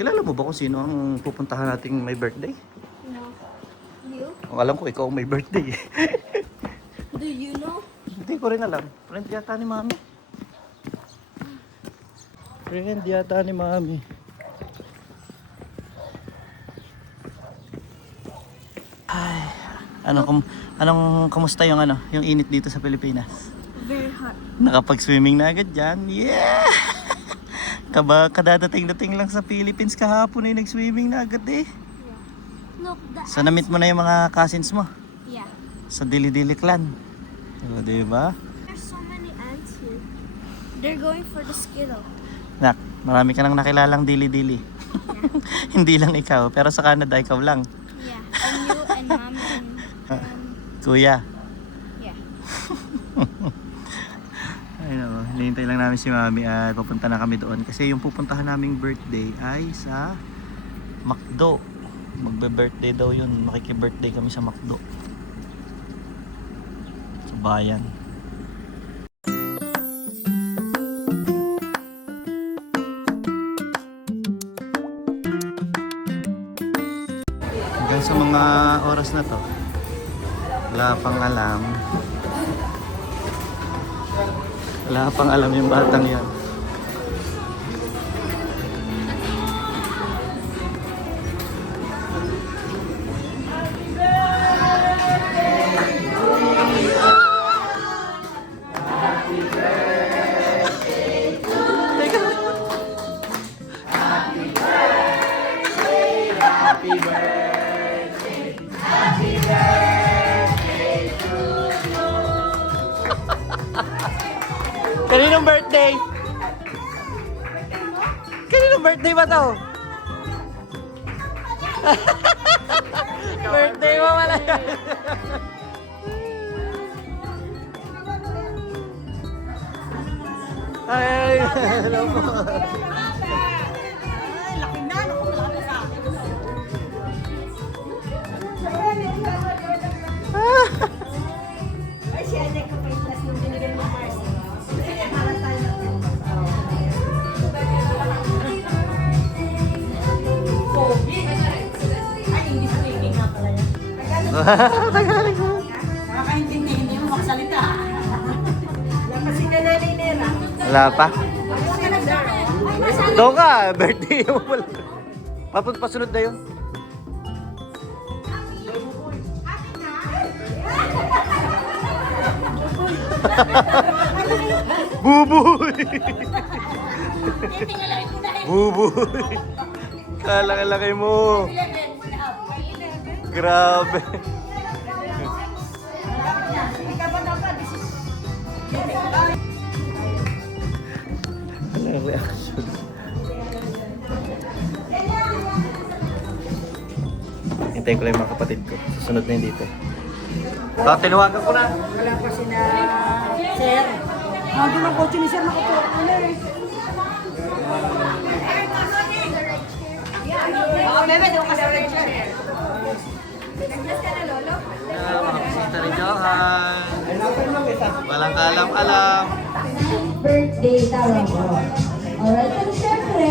Kilala mo ba kung sino ang pupuntahan nating may birthday? No. You? Ang alam ko, ikaw ang may birthday. Do you know? Hindi ko rin alam. Friend yata ni Mami. Friend yata ni Mami. Ay, kamusta yung yung init dito sa Pilipinas? Very hot. Nakapag-swimming na agad dyan. Yeah! Kadadating-dating lang sa Philippines kahapon ay nag-swimming na agad eh. Look, the So na-meet mo na yung mga cousins mo Yeah. sa Dili-Dili clan. O, diba? There's so many ants here. They're going for the Skittle. Nak, marami ka nang nakilalang Dili-Dili. Hindi lang ikaw, pero sa Canada ikaw lang. Yeah. And you and mom and Kuya. yeah. Ay no, hinihintay lang namin si Mami at papunta na kami doon kasi yung pupuntahan naming birthday ay sa McDo. Magbe-birthday daw yun, makiki-birthday kami sa McDo. Sa bayan. Hanggang sa mga oras na to, wala pang alam. Wala pang alam yung batang yan. Kaninong birthday? Kaninong birthday ba to? Birthday mo pala yan. Ay, hello po. Tagalog mo. Makakaintindi, hindi mo makasalita. Wala pa si Nanay Nera. Wala pa? Doon ka, birthday mo pala. Pasunod na yun. Buboy! Buboy! Kalaki-laki mo. Grabe. Walang reaction. Hintayin ko lang yung mga kapatid ko. Susunod na yun dito. Tinawagan ko na. Wala pa si na Sir. Doon ang kotse ni Sir, nakupo. Ano eh? Bebe, doon ka sa Sir. Mga bisita ni Johan. Walang kalam-alam. Birthday tawag ko. Alright, so syempre,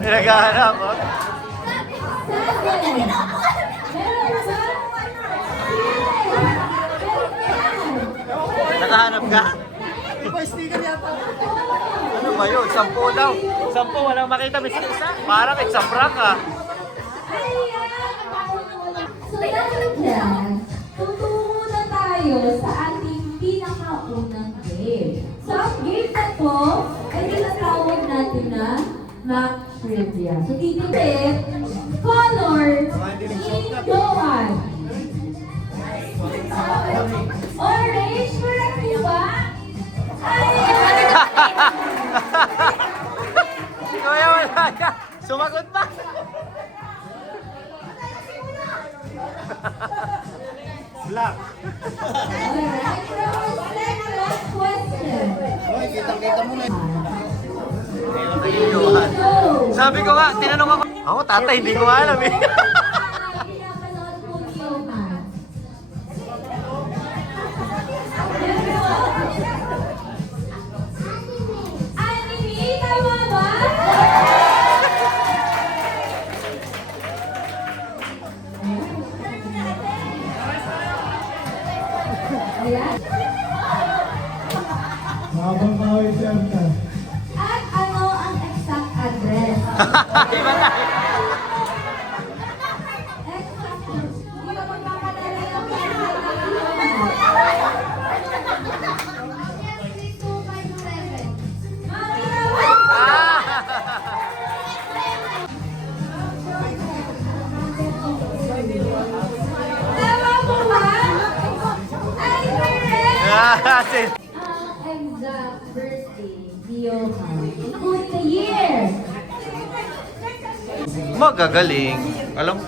Naghahanap ko. Nakahanap ka? Ano ba yun? 10 daw. 10, walang makita. Isa. Parang it's a prank ah. So dapat dyan, tutungo na tayo sa ating pinakaunang game. So ang game na to ay tinatawag natin na Mac Trivia. So titipid, colors, Johan. Orange, correct di ba? Si Kuya wala niya. Sumagot pa. Black. Alright, next question. Kitang-kita mo na. Sabi ko nga, tinanong ako. Ako, tatay, hindi ko alam eh. Pinapanood po ni Johan. Anime, tama ba? Iba na. Exacto. Hindi ba magkakadala yung pera? Tama po ba? Ay, correct! Ang exact birthday ni Johan. Include the year. Magagaling. Alam?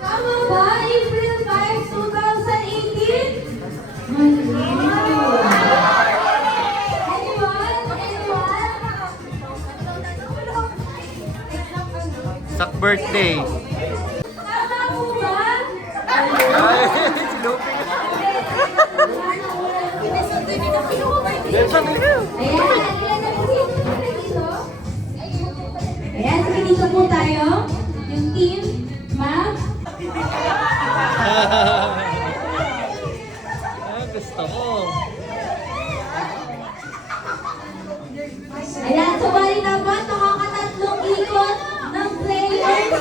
Tama ba? April 5, 2018? Anyone? Sak birthday. Tama po ba? Ay, si Lupi. Ayan, ilan na po dito? Ayan, sige dito po tayo. Yung team, ma'am. Gusto ko. Ayan, so bali dapat nakakatatlong ikot ng players.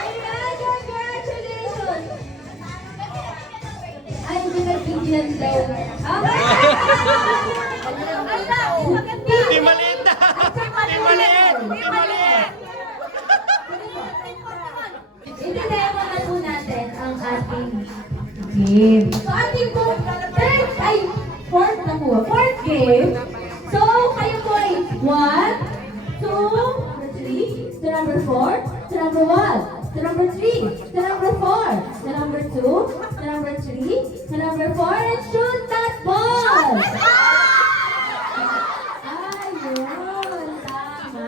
Ayan, congratulations! Ay, pinagbigyan daw. Di maliit na. Di maliit. Di maliit. Iti-demo na po natin ang ating game. So, ating po, fourth na po. Fourth game. So, kayo po ay 1, 2, 3, to number 4, to number 1, to number 3, to number 4, to number 2, to number 3, to number 4, and shoot that ball! Ayun, tama.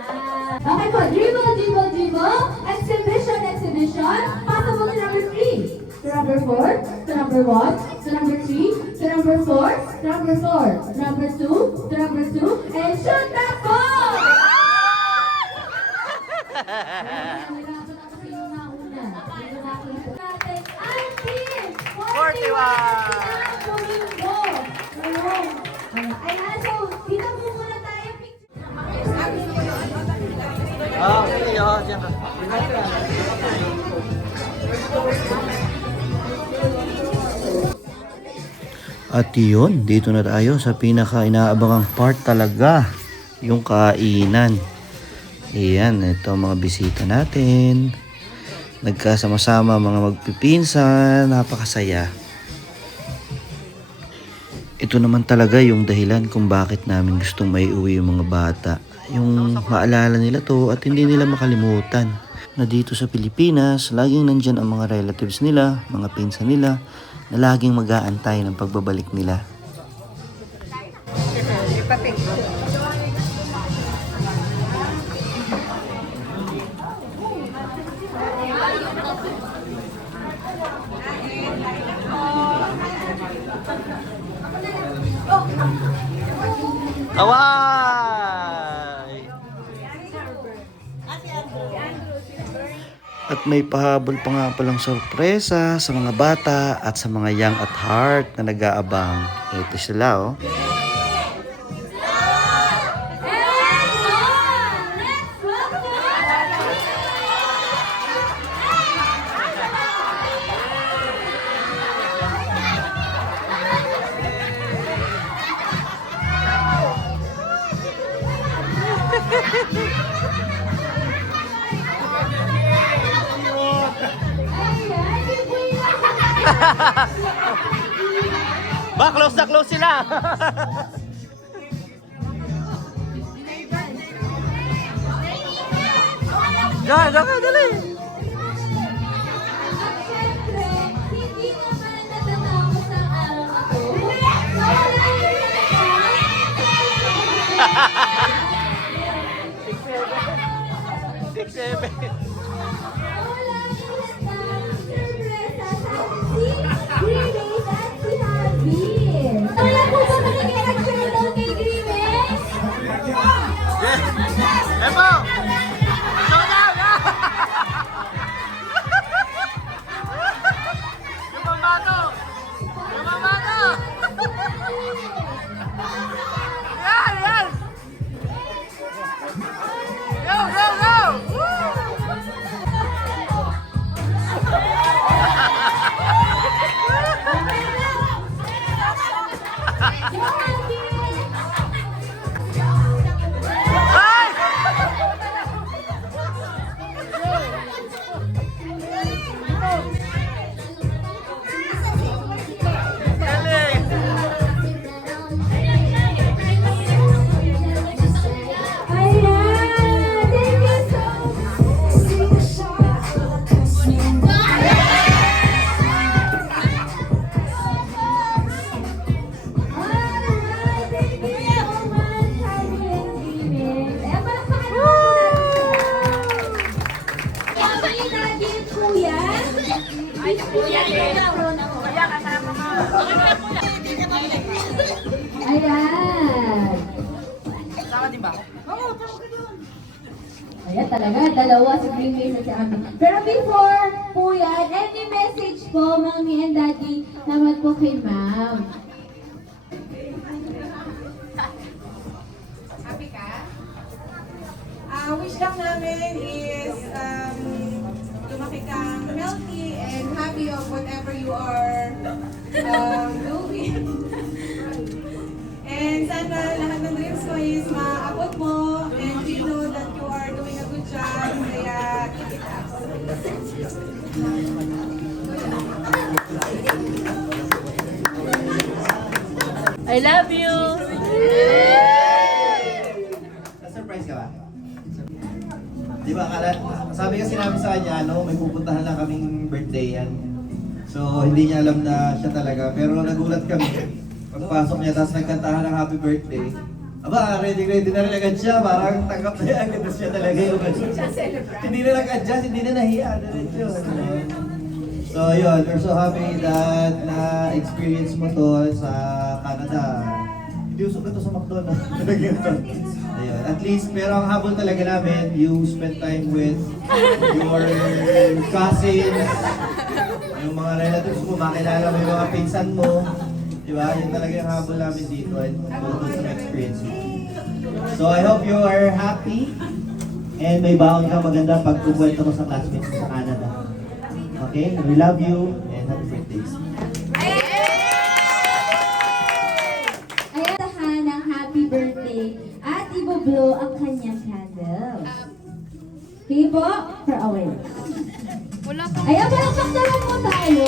Okay po, dribble, dribble, dribble, exhibition, exhibition, possible to number 3, to number 4, to number 1, to number 3, to number 4, to number 4, to number 2, to number 2, and shoot that ball! Ayan, so dito po muna tayo. Okay, diyan ka. At yun, dito na tayo sa pinaka-inaabangang part talaga, yung kainan. Ayan, ito mga bisita natin. Nagkasama-sama mga magpipinsan, napakasaya. Ito naman talaga yung dahilan kung bakit namin gustong maiuwi yung mga bata. Yung maalala nila to at hindi nila makalimutan na dito sa Pilipinas, laging nandyan ang mga relatives nila, mga pinsan nila, na laging mag-aantay ng pagbabalik nila. Kaway! At may pahabol pa nga palang sorpresa sa mga bata at sa mga young at heart na nag-aabang. Ito sila oh. Ba, close na close sila. Dali, dali. Siyempre, hindi naman natatapos ang araw na to. Wala Kaya po ba magiging nag-share daw kay Ayan. Ayan talaga, dalawa si Green Face at si Ami. Pero before po yan, any message po, Mami and Daddy, naman po kay Ma'am. Happy ka? Wish lang namin is lumaki kang healthy and happy of whatever you are doing. And sana lahat ng dreams mo is maabot mo and we know that you are doing a good job. Kaya keep it up. I love you. Na-surprise ka ba? Di ba, sabi kasi namin sa kanya, may pupuntahan lang kaming birthday yan. So, hindi niya alam na siya talaga. Pero nagulat kami. Pagpasok niya, tapos nagkantahan ng happy birthday. Aba, ready na rin agad siya. Parang tanggap na yan. Ito siya talaga yung hindi na nag-adjust, hindi na nahiya. Diretso. So, yun. We're so happy that na-experience mo to sa Canada. Hindi usok ito sa McDonald's. Ayun. At least, pero ang habol talaga namin, you spend time with your cousins, yung mga relatives mo, makilala mo yung mga pinsan mo. Diba? Yun talaga yung habol namin dito and go some experience. So I hope you are happy and may baon ka maganda pag kukwento mo sa classmates mo sa Canada. Okay? We love you and happy birthday. Ayan, tahan ng happy birthday at ibublow ang kanyang candles. Okay po? For away. Ayan, palakpak naman po tayo.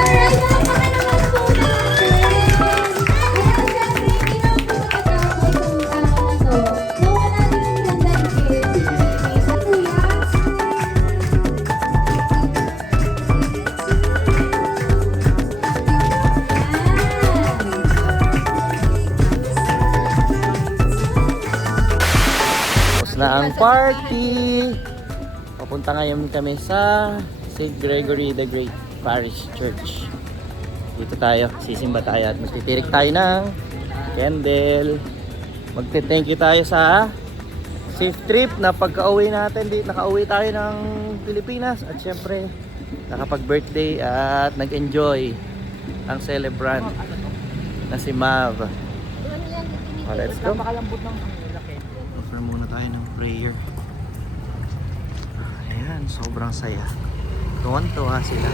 Alright, palakpakan naman po natin. Ayan, syempre, hindi naman po nakatapos ang araw na to. Nawala din ang magandang gift. Sa kuya. Tapos na ang party! Papunta ngayon kami sa St. Gregory the Great Parish Church. Dito tayo, sisimba tayo at magtitirik tayo ng candle. Magte-thank you tayo sa safe trip na pagka-uwi natin. Nakauwi tayo ng Pilipinas at syempre nakapag-birthday at nag-enjoy ang celebrant na si Mav. Oh, let's go. Offer muna tayo ng prayer. Ayan, sobrang saya. Tuwan-tuwa sila.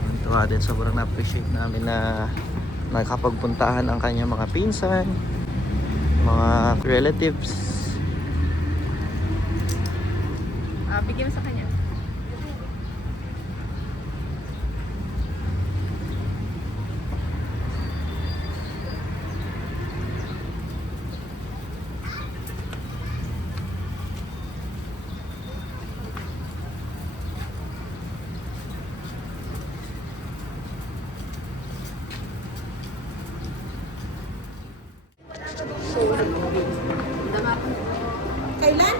Tuwan-tuwa din. Sobrang na-appreciate namin na nakapagpuntahan ang kanyang mga pinsan, mga relatives. Bigyan mo sa kanya. Kailan?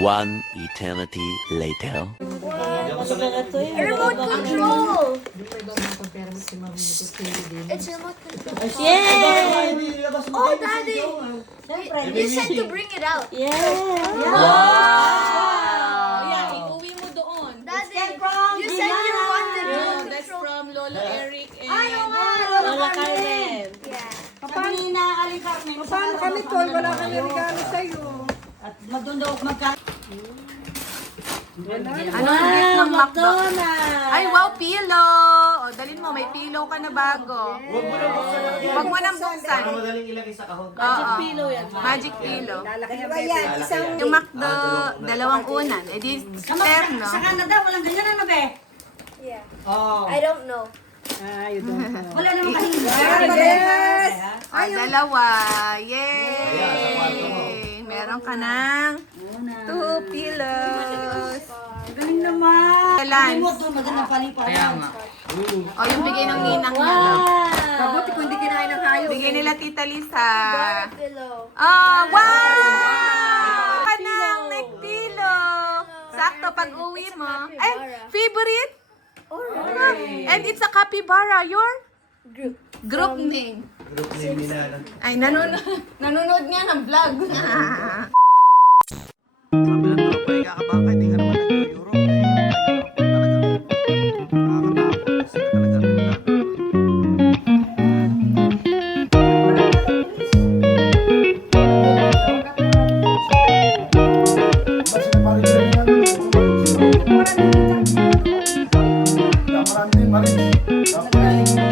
One eternity later. Remote control. It's remote control. Yeah. Oh, Daddy. You said to bring it out. Yeah. Yeah, iuwi mo doon. Daddy, you said you wanted remote That's control. from Lolo Eric and Lola Carmen. Yeah. Kami na Carmen. Paano kami, Tol? Wala kami regalo sa'yo. At magdundo, Anong gift ng McDo? Ay, wow, pillow! O, dalhin mo, may pillow ka na bago. Huwag mo nang buksan. Madaling ilagay sa kahon. Magic pillow yan. Magic pillow. Ano yan? Isang... Yung McDo, dalawang unan. Eh di, terno. Sa Canada, walang ganyan ano be? Yeah. Oh. I don't know. Ah, you don't know. Wala naman kasing Yes! O, dalawa. Yay! Meron ka ng 2 pillows. Galing naman. Lance. Doon, magandang paliparan. O, yung bigay ng ninang niya. no? Mabuti kung hindi kinain ng hayop. Bigay nila Tita Lisa. Pillow. Oh, wow! Ka ng neck pillow. Sakto pag uwi mo. Ay, favorite? And it's a capybara. Your group name. Group name nila. Ay, nanonood nga ng vlog. Sabi ng tropa, kakabangka, hindi ka naman nag-Europe. Nakakatakot kasi ka talaga Marami din, marami.